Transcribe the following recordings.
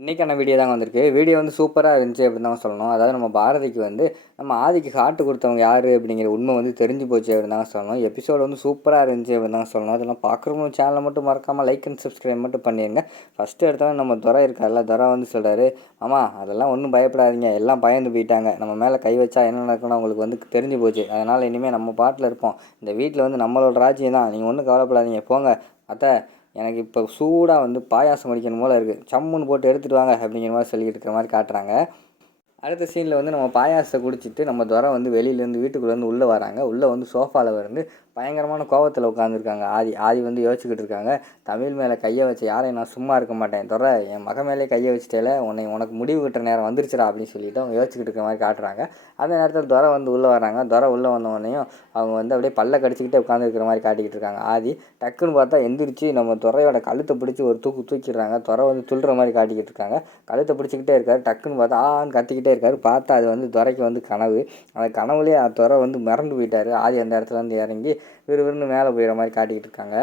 இன்றைக்கான வீடியோ தாங்க வந்திருக்கு. வீடியோ வந்து சூப்பராக இருந்துச்சு அப்படின்னு தான் சொல்லணும். அதாவது நம்ம பாரதிக்கு வந்து நம்ம ஆதிக்கு ஹார்ட் கொடுத்தவங்க யார் அப்படிங்கிற உண்மை வந்து தெரிஞ்சு போச்சு அப்படின்னு தான் சொல்லணும். எபிசோடு வந்து சூப்பராக இருந்துச்சு அப்படின்னு தான் சொல்லணும். அதெல்லாம் பார்க்குறவங்க சேனலை மட்டும் மறக்காமல் லைக் அண்ட் சப்ஸ்கிரைப் மட்டும் பண்ணிடுங்க. ஃபஸ்ட்டு எடுத்தவங்க நம்ம துரை இருக்கார்ல, துரை வந்து சொல்கிறாரு, ஆமாம் அதெல்லாம் ஒன்றும் பயப்படாதீங்க, எல்லாம் பயந்து போயிட்டாங்க, நம்ம மேலே கை வச்சா என்ன நடக்கும்னு அவங்களுக்கு வந்து தெரிஞ்சு போச்சு, அதனால் இனிமேல் நம்ம பாட்டில் இருப்போம், இந்த வீட்டில் வந்து நம்மளோட ராஜ்யம் தான், நீங்கள் ஒன்றும் கவலைப்படாதீங்க போங்க அத்தை, எனக்கு இப்போ சூடாக வந்து பாயாசம் குடிக்கணும் போல் இருக்குது, சம்முன்னு போட்டு எடுத்துகிட்டு வாங்க அப்படிங்கிற மாதிரி சொல்லிக்கிட்டு இருக்கிற மாதிரி காட்டுறாங்க. அடுத்த சீனில் வந்து நம்ம பாயாசத்தை குடிச்சிட்டு நம்ம துரை வந்து வெளியிலேருந்து வீட்டுக்குள்ளே வந்து உள்ளே வராங்க. உள்ளே வந்து சோஃபாவில் வந்து பயங்கரமான கோவத்தில் உட்காந்துருக்காங்க. ஆதி வந்து யோசிச்சுக்கிட்டு இருக்காங்க, தமிழ் மேலே கையை வச்ச யாரையும் நான் சும்மா இருக்க மாட்டேன், துரை என் மகன் மேலே கையை வச்சுட்டேல, உனக்கு முடிவு கட்டுற நேரம் வந்துருச்சுடா அப்படின்னு சொல்லிட்டு அவங்க யோசிச்சுக்கிட்டு இருக்கிற மாதிரி காட்டுறாங்க. அந்த நேரத்தில் துரை வந்து உள்ளே வராங்க. துரை உள்ளே வந்தவொடனையும் அவங்க வந்து அப்படியே பல்ல கடிச்சிக்கிட்டே உட்காந்துருக்கிற மாதிரி காட்டிக்கிட்டு இருக்காங்க. ஆதி டக்குன்னு பார்த்தா எந்திரிச்சு நம்ம துறையோட கழுத்தை பிடிச்சி ஒரு தூக்கிடுறாங்க. துரை வந்து துள்ளுற மாதிரி காட்டிக்கிட்டு இருக்காங்க. கழுத்தை பிடிச்சிக்கிட்டே இருக்காரு. டக்குன்னு பார்த்தா ஆன்னு கத்திக்கிட்டே இருக்காரு. பார்த்தா அது வந்து துரைக்கு வந்து கனவு. அந்த கனவுலேயே துரை வந்து மறந்து போயிட்டார். ஆதி அந்த இடத்துல வந்து இறங்கி விறுவிறுன்னு மேலே போயிடுற மாதிரி காட்டிக்கிட்டு இருக்காங்க.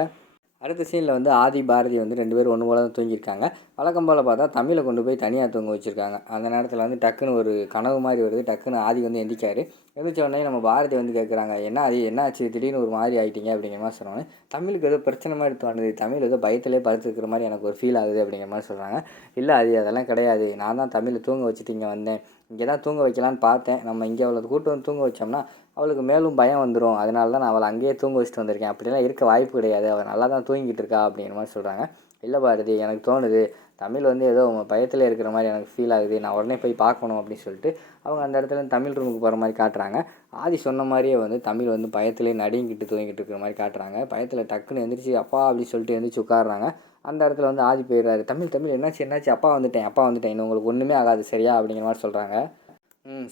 அடுத்த சீனில் வந்து ஆதி பாரதி வந்து 2 பேரும் ஒன்று போல தான் தூங்கியிருக்காங்க. வழக்கம் போல் பார்த்தா தமிழை கொண்டு போய் தனியாக தூங்க வச்சுருக்காங்க. அந்த நேரத்தில் வந்து டக்குன்னு ஒரு கனவு மாதிரி வருது. டக்குன்னு ஆதி வந்து எந்திரிக்காரு. எந்திரிச்ச உடனே நம்ம பாரதி வந்து கேட்குறாங்க, என்ன ஆதி என்னாச்சு திடீர்னு ஒரு மாதிரி ஆகிட்டீங்க அப்படிங்கிற மாதிரி சொன்னோன்னே, தமிழுக்கு ஏதோ பிரச்சனை மாதிரி தோணுது, தமிழ் ஏதோ பயத்திலே படுத்துருக்கிற மாதிரி எனக்கு ஒரு ஃபீல் ஆகுது அப்படிங்கிற மாதிரி சொல்கிறாங்க. இல்லை ஆதி அதெல்லாம் கிடையாது, நான் தான் தமிழை தூங்க வச்சுட்டு இங்கே வந்தேன், இங்கே தான் தூங்க வைக்கலான்னு பார்த்தேன், நம்ம இங்கே அவ்வளோ கூட்டம் வந்து தூங்க வச்சோம்னா அவளுக்கு மேலும் பயம் வந்துடும், அதனால தான் நான் அவளை அங்கேயே தூங்க வச்சுட்டு வந்திருக்கேன், அப்படிலாம் இருக்க வாய்ப்பு கிடையாது, அவள் நல்லா தான் தூங்கிட்டு இருக்கா அப்படிங்கிற மாதிரி சொல்கிறாங்க. இல்லை பாரதி எனக்கு தோணுது தமிழ் வந்து ஏதோ பயத்தில் இருக்கிற மாதிரி எனக்கு ஃபீல் ஆகுது, நான் உடனே போய் பார்க்கணும் அப்படின்னு சொல்லிட்டு அவங்க அந்த இடத்துல தமிழ் ரூமுக்கு போகிற மாதிரி காட்டுறாங்க. ஆதி சொன்ன மாதிரியே வந்து தமிழ் வந்து பயத்திலே நடுங்கிட்டு தூங்கிட்டு இருக்கிற மாதிரி காட்டுறாங்க. பயத்தில் டக்குன்னு எந்திரிச்சு அப்பா அப்படின்னு சொல்லிட்டு எந்திரிச்சு உட்காடுறாங்க. அந்த இடத்துல வந்து ஆதி போயிடுறாரு. தமிழ் என்னாச்சு அப்பா வந்துட்டேன் இன்னும் உங்களுக்கு ஒன்றுமே ஆகாது சரியா அப்படிங்கிற மாதிரி சொல்கிறாங்க.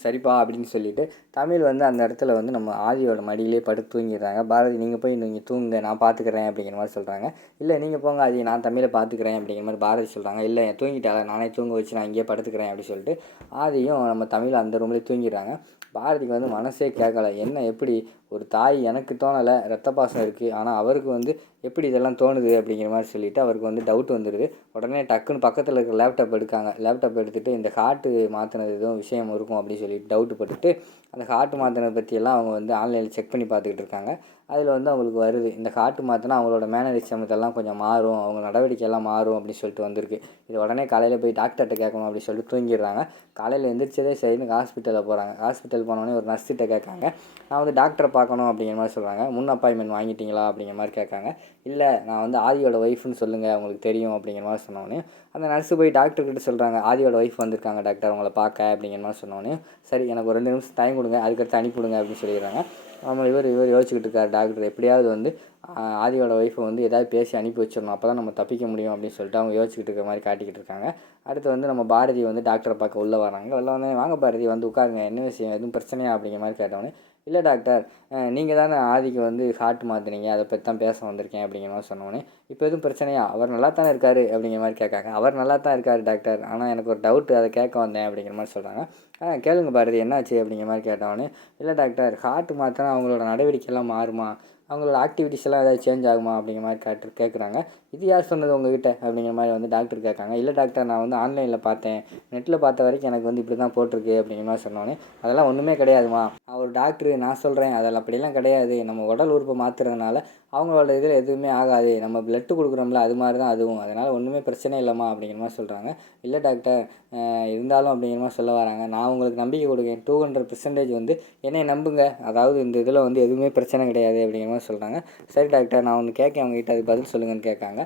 சரிப்பா அப்படின்னு சொல்லிட்டு தமிழ் வந்து அந்த இடத்துல வந்து நம்ம ஆதியோட மடியிலே படுத்து தூங்கிடுறாங்க. பாரதி நீங்கள் போய் நீங்கள் தூங்குங்க நான் பார்த்துக்கிறேன் அப்படிங்கிற மாதிரி சொல்கிறாங்க. இல்லை நீங்கள் போங்க ஆதி நான் தமிழை பார்த்துக்கிறேன் அப்படிங்கிற மாதிரி பாரதி சொல்கிறாங்க. இல்லை தூங்கிட்டால நானே தூங்க வச்சு நான் இங்கேயே படுத்துக்கிறேன் அப்படின்னு சொல்லிட்டு ஆதியும் நம்ம தமிழ் அந்த ரூம்லேயே தூங்கிடுறாங்க. பாரதிக்கு வந்து மனசே கேட்கல, என்ன எப்படி ஒரு தாய் எனக்கு தோணலை, ரத்த பாசம் இருக்குது, ஆனால் அவருக்கு வந்து எப்படி இதெல்லாம் தோணுது அப்படிங்கிற மாதிரி சொல்லிவிட்டு அவருக்கு வந்து டவுட் வந்துடுது. உடனே டக்குன்னு பக்கத்தில் இருக்கிற லேப்டாப் எடுத்துகிட்டு இந்த ஹார்ட்டு மாற்றினது எதுவும் விஷயம் இருக்கும் அப்படின்னு சொல்லிட்டு டவுட்டு பட்டுட்டு அந்த ஹார்ட் மாற்றினதை பற்றியெல்லாம் அவங்க வந்து ஆன்லைனில் செக் பண்ணி பார்த்துக்கிட்டு இருக்காங்க. அதில் வந்து அவங்களுக்கு வருது, இந்த ஹார்ட் மாற்றினா அவங்களோட மேனரிசம் இதெல்லாம் கொஞ்சம் மாறும், அவங்க நடவடிக்கையெல்லாம் மாறும் அப்படின்னு சொல்லிட்டு வந்திருக்கு. இது உடனே காலையில் போய் டாக்டர்கிட்ட கேட்கணும் அப்படின்னு சொல்லிட்டு தூங்கிடுறாங்க. காலையில் எந்திரிச்சதே சரின்னு ஹாஸ்பிட்டலில் போகிறாங்க. ஹாஸ்பிட்டல் போனோடனே ஒரு நர்ஸ்கிட்ட கேட்காங்க, நான் வந்து டாக்டரை பார்க்கணும் அப்படிங்கிற மாதிரி சொல்கிறாங்க. முன் அப்பாயின்மெண்ட் வாங்கிட்டீங்களா அப்படிங்கிற மாதிரி கேட்காங்க. இல்லை நான் வந்து ஆதியோட ஒய்ஃப்னு சொல்லுங்கள் அவங்களுக்கு தெரியும் அப்படிங்கிற மாதிரி சொன்னோடனே அந்த நர்ஸு போய் டாக்டர்கிட்ட சொல்கிறாங்க, ஆதியோட ஒய்ஃப் வந்திருக்காங்க டாக்டர் அவங்கள பார்க்க அப்படிங்கிற மாதிரி சொன்னோடனே, சரி எனக்கு ஒரு 2 நிமிஷம் டைம் கொடுங்க அதுக்கடுத்து அனுப்பிவிடுங்க அப்படின்னு சொல்லிடுறாங்க. இவர் யோசிச்சுக்கிட்டு இருக்கார் டாக்டர், எப்படியாவது வந்து ஆதியோட ஒய்ஃபை வந்து ஏதாவது பேசி அனுப்பி வச்சிடணும், அப்போ தான் நம்ம தப்பிக்க முடியும் அப்படின்னு சொல்லிட்டு அவங்க யோசிச்சுக்கிட்டு இருக்கிற மாதிரி காட்டிக்கிட்டு இருக்காங்க. அடுத்து வந்து நம்ம பாரதி வந்து டாக்டரை பார்க்க உள்ளே வராங்க. உள்ளே வந்து வாங்க பாரதி வந்து உட்காருங்க, என்ன விஷயம் எதுவும் பிரச்சனையா அப்படிங்கிற மாதிரி கேட்டோன்னே, இல்லை டாக்டர் நீங்கள் தானே ஆதிக்கு வந்து ஹார்ட் மாற்றினீங்க, அதை பற்றி தான் பேச வந்திருக்கேன் அப்படிங்கிற மாதிரி சொன்னோன்னே, இப்போ எதுவும் பிரச்சனையா, அவர் நல்லா தானே இருக்கார் அப்படிங்கிற மாதிரி கேட்காங்க. அவர் நல்லா தான் இருக்கார் டாக்டர், ஆனால் எனக்கு ஒரு டவுட்டு அதை கேட்க வந்தேன் அப்படிங்கிற மாதிரி சொல்கிறாங்க. கேளுங்க பாரதி என்னாச்சு அப்படிங்கிற மாதிரி கேட்டவொடனே, இல்லை டாக்டர் ஹார்ட் மாற்றினா அவங்களோட நடவடிக்கையெல்லாம் மாறுமா, அவங்களோட ஆக்டிவிட்டிஸ் எல்லாம் ஏதாவது சேஞ்ச் ஆகுமா அப்படிங்கிற மாதிரி கேட்குறாங்க. இது யார் சொன்னது உங்ககிட்ட அப்படிங்கிற மாதிரி வந்து டாக்டர் கேட்காங்க. இல்லை டாக்டர் நான் வந்து ஆன்லைனில் பார்த்தேன், நெட்டில் பார்த்த வரைக்கும் எனக்கு வந்து இப்படி தான் போட்டிருக்கு அப்படிங்கிற மாதிரி சொன்னோன்னே, அதெல்லாம் ஒன்றுமே கிடையாதுமா, நான் ஒரு டாக்டரு நான் சொல்கிறேன் அதெல்லாம் அப்படிலாம் கிடையாது, நம்ம உடல் உறுப்பை மாற்றுறதுனால அவங்களோட இதில் எதுவுமே ஆகாது, நம்ம பிளட்டு கொடுக்குறோம்ல அது மாதிரி தான் அதுவும், அதனால் ஒன்றுமே பிரச்சனை இல்லைம்மா அப்படிங்கிற மாதிரி சொல்கிறாங்க. இல்லை டாக்டர் இருந்தாலும் அப்படிங்கிற மாதிரி சொல்ல வராங்க. நான் உங்களுக்கு நம்பிக்கை கொடுக்கேன், 200% வந்து என்னை நம்புங்க, அதாவது இந்த இதில் வந்து எதுவுமே பிரச்சனை கிடையாது அப்படிங்கிற மாதிரி சொல்கிறாங்க. சரி டாக்டர் நான் ஒன்று கேட்க அவங்ககிட்ட அதுக்கு பதில் சொல்லுங்கன்னு கேட்காங்க.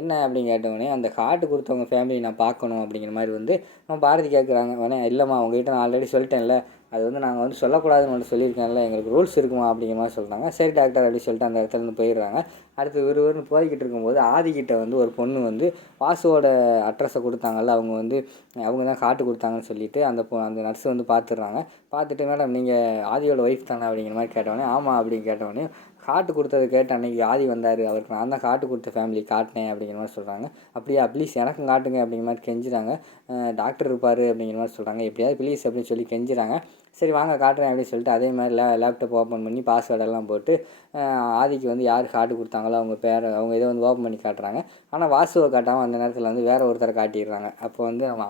என்ன அப்படின்னு கேட்டவொடனே, அந்த ஹார்ட் கொடுத்தவங்க ஃபேமிலி நான் பார்க்கணும் அப்படிங்கிற மாதிரி வந்து நம்ம பாரதி கேட்குறாங்க. உடனே இல்லைம்மா உங்ககிட்ட நான் ஆல்ரெடி சொல்லிட்டேன்ல, அது வந்து நாங்கள் வந்து சொல்லக்கூடாதுன்னு ஒன்று சொல்லியிருக்கேன்ல, எங்களுக்கு ரூல்ஸ் இருக்குமா அப்படிங்கிற மாதிரி சொல்கிறாங்க. சரி டாக்டர் அப்படின்னு சொல்லிட்டு அந்த இடத்துலேருந்து போயிடுறாங்க. அடுத்து விறுவிறுன்னு போய்கிட்டு இருக்கும்போது ஆதிக்கிட்ட வந்து ஒரு பொண்ணு வந்து வாசுவோட அட்ரஸை கொடுத்தாங்கல்ல, அவங்க தான் ஹார்ட் கொடுத்தாங்கன்னு சொல்லிட்டு அந்த நர்ஸு வந்து பார்த்துடுறாங்க. பார்த்துட்டு மேடம் நீங்கள் ஆதியோட ஒய்ஃப் தானே அப்படிங்கிற மாதிரி கேட்டவொடனே, ஆமாம் அப்படின்னு கேட்டவொடனே, ஹார்ட் கொடுத்தது கேட்ட அன்றைக்கி ஆதி வந்தார், அவருக்கு நான் தான் ஹார்ட் கொடுத்த ஃபேமிலி காட்டினேன் அப்படிங்கிற மாதிரி சொல்கிறாங்க. அப்படியா ப்ளீஸ் எனக்கும் காட்டுங்க அப்படிங்கிற மாதிரி கெஞ்சுறாங்க. டாக்டர் இருப்பார் அப்படிங்கிற மாதிரி சொல்கிறாங்க. எப்படியாவது ப்ளீஸ் அப்படின்னு சொல்லி கெஞ்சுறாங்க. சரி வாங்க காட்டுறேன் அப்படின்னு சொல்லிட்டு அதே மாதிரி லேப்டாப் ஓப்பன் பண்ணி பாஸ்வேர்டெல்லாம் போட்டு ஆதிக்கு வந்து யார் கார்டு கொடுத்தாங்களோ அவங்க பேரை அவங்க இதை வந்து ஓப்பன் பண்ணி காட்டுறாங்க. ஆனால் வாசுவை காட்டாமல் அந்த நேரத்தில் வந்து வேறு ஒருத்தரை காட்டிடுறாங்க. அப்போ வந்து நம்ம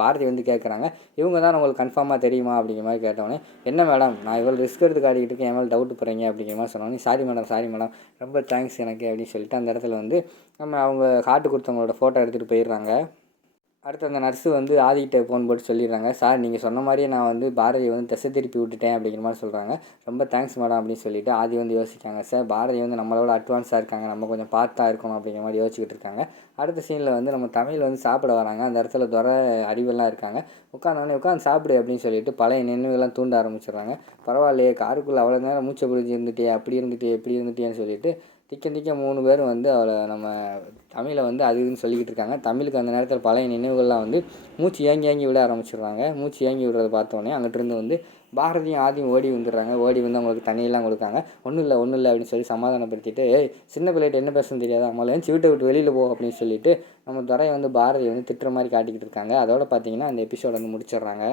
பாரதி வந்து கேட்குறாங்க, இவங்க தான் உங்களுக்கு கன்ஃபார்மாக தெரியுமா அப்படிங்கிற மாதிரி கேட்டோன்னே, என்ன மேடம் நான் இவ்வளோ ரிஸ்க் எடுத்து காட்டிக்கிட்டு இருக்கேன், என் மேலே டவுட் போகிறீங்க அப்படிங்கிற மாதிரி சொன்னோன்னே, சாரி மேடம் ரொம்ப தேங்க்ஸ் எனக்கு அப்படின்னு சொல்லிட்டு அந்த இடத்துல வந்து அவங்க காட்டு கொடுத்தவங்களோட ஃபோட்டோ எடுத்துகிட்டு போயிடுறாங்க. அடுத்து அந்த நர்ஸு வந்து ஆதிக்கிட்ட ஃபோன் போட்டு சொல்லிடுறாங்க, சார் நீங்கள் சொன்ன மாதிரியே நான் வந்து பாரதியை வந்து திசை திருப்பி விட்டுட்டேன் அப்படிங்கிற மாதிரி சொல்கிறாங்க. ரொம்ப தேங்க்ஸ் மேடம் அப்படின்னு சொல்லிட்டு ஆதி வந்து யோசிக்காங்க, சார் பாரதி வந்து நம்மளோட அட்வான்ஸாக இருக்காங்க, நம்ம கொஞ்சம் பார்த்தா இருக்கணும் அப்படிங்கிற மாதிரி யோசிச்சுக்கிட்டு இருக்காங்க. அடுத்த சீனில் வந்து நம்ம தமிழ் வந்து சாப்பிட வராங்க. அந்த இடத்துல துரை அறிவெல்லாம் இருக்காங்க. உட்காந்து சாப்பிடு அப்படின்னு சொல்லிட்டு பழைய நினைவுகள்லாம் தூண்ட ஆரம்பிச்சிடுறாங்க. பரவாயில்லையே காருக்குள்ளே அவ்வளோ நேரம் மூச்சை பிடிச்சி இருந்துட்டே அப்படி இருந்துட்டேன்னு சொல்லிட்டு திக்க 3 பேரும் வந்து அவளை நம்ம தமிழை வந்து அது இதுன்னு சொல்லிக்கிட்டு இருக்காங்க. தமிழுக்கு அந்த நேரத்தில் பழைய நினைவுகள்லாம் வந்து மூச்சு ஏங்கி விட ஆரம்பிச்சிடுறாங்க. மூச்சு ஏங்கி விடுறத பார்த்தோன்னே அங்கிட்டிருந்து வந்து பாரதியும் ஆதியும் ஓடி வந்துடுறாங்க. ஓடி வந்து அவங்களுக்கு தண்ணியெல்லாம் கொடுக்காங்க. ஒன்றும் இல்லை அப்படின்னு சொல்லி சமாதானப்படுத்திட்டு, ஏய் சின்ன பிள்ளைகிட்ட என்ன பேசணும்னு தெரியாதா, நம்மள வீட்டை விட்டு வெளியில் போ அப்படின்னு சொல்லிட்டு நம்ம துறையை வந்து பாரதியை வந்து திட்டுற மாதிரி காட்டிக்கிட்டு இருக்காங்க. அதோட பார்த்தீங்கன்னா அந்த எபிசோட் வந்து முடிச்சிடுறாங்க.